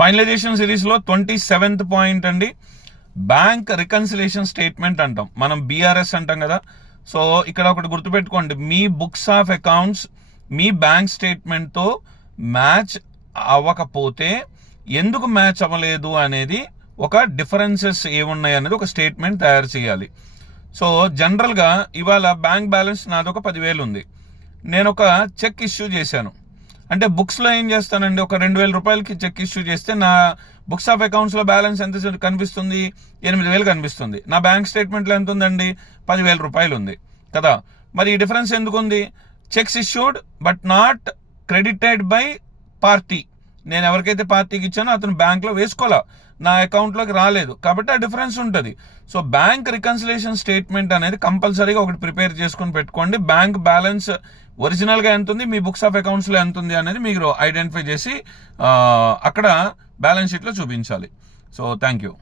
Finalisation సిరీస్లో 27th point అండి, bank reconciliation statement అంటాం, మనం బీఆర్ఎస్ అంటాం కదా. సో ఇక్కడ ఒకటి గుర్తుపెట్టుకోండి, మీ బుక్స్ ఆఫ్ అకౌంట్స్ మీ బ్యాంక్ స్టేట్మెంట్తో మ్యాచ్ అవ్వకపోతే ఎందుకు మ్యాచ్ అవ్వలేదు అనేది, ఒక డిఫరెన్సెస్ ఏమున్నాయి అనేది ఒక స్టేట్మెంట్ తయారు చేయాలి. సో జనరల్గా ఇవాళ బ్యాంక్ బ్యాలెన్స్ నాది ఒక 10,000 ఉంది, నేను ఒక చెక్ ఇష్యూ చేశాను. అంటే బుక్స్లో ఏం చేస్తానండి, ఒక 2,000 రూపాయలకి చెక్ ఇష్యూ చేస్తే నా బుక్స్ ఆఫ్ అకౌంట్స్లో బ్యాలెన్స్ ఎంత కనిపిస్తుంది, 8,000 కనిపిస్తుంది. నా బ్యాంక్ స్టేట్మెంట్లో ఎంత ఉందండి, 10,000 రూపాయలు ఉంది కదా. మరి ఈ డిఫరెన్స్ ఎందుకు ఉంది? Checks issued but not credited by party. నేను ఎవరికైతే పార్టీకి ఇచ్చానో అతను బ్యాంక్లో వేసుకోవాలా, నా అకౌంట్లోకి రాలేదు, కాబట్టి ఆ డిఫరెన్స్ ఉంటుంది. సో బ్యాంక్ రికన్సిలేషన్ స్టేట్మెంట్ అనేది కంపల్సరీగా ఒకటి ప్రిపేర్ చేసుకుని పెట్టుకోండి. బ్యాంక్ బ్యాలెన్స్ ఒరిజినల్గా ఎంత ఉంది, మీ బుక్స్ ఆఫ్ అకౌంట్స్లో ఎంత ఉంది అనేది మీరు ఐడెంటిఫై చేసి అక్కడ బ్యాలెన్స్ షీట్లో చూపించాలి. So thank you.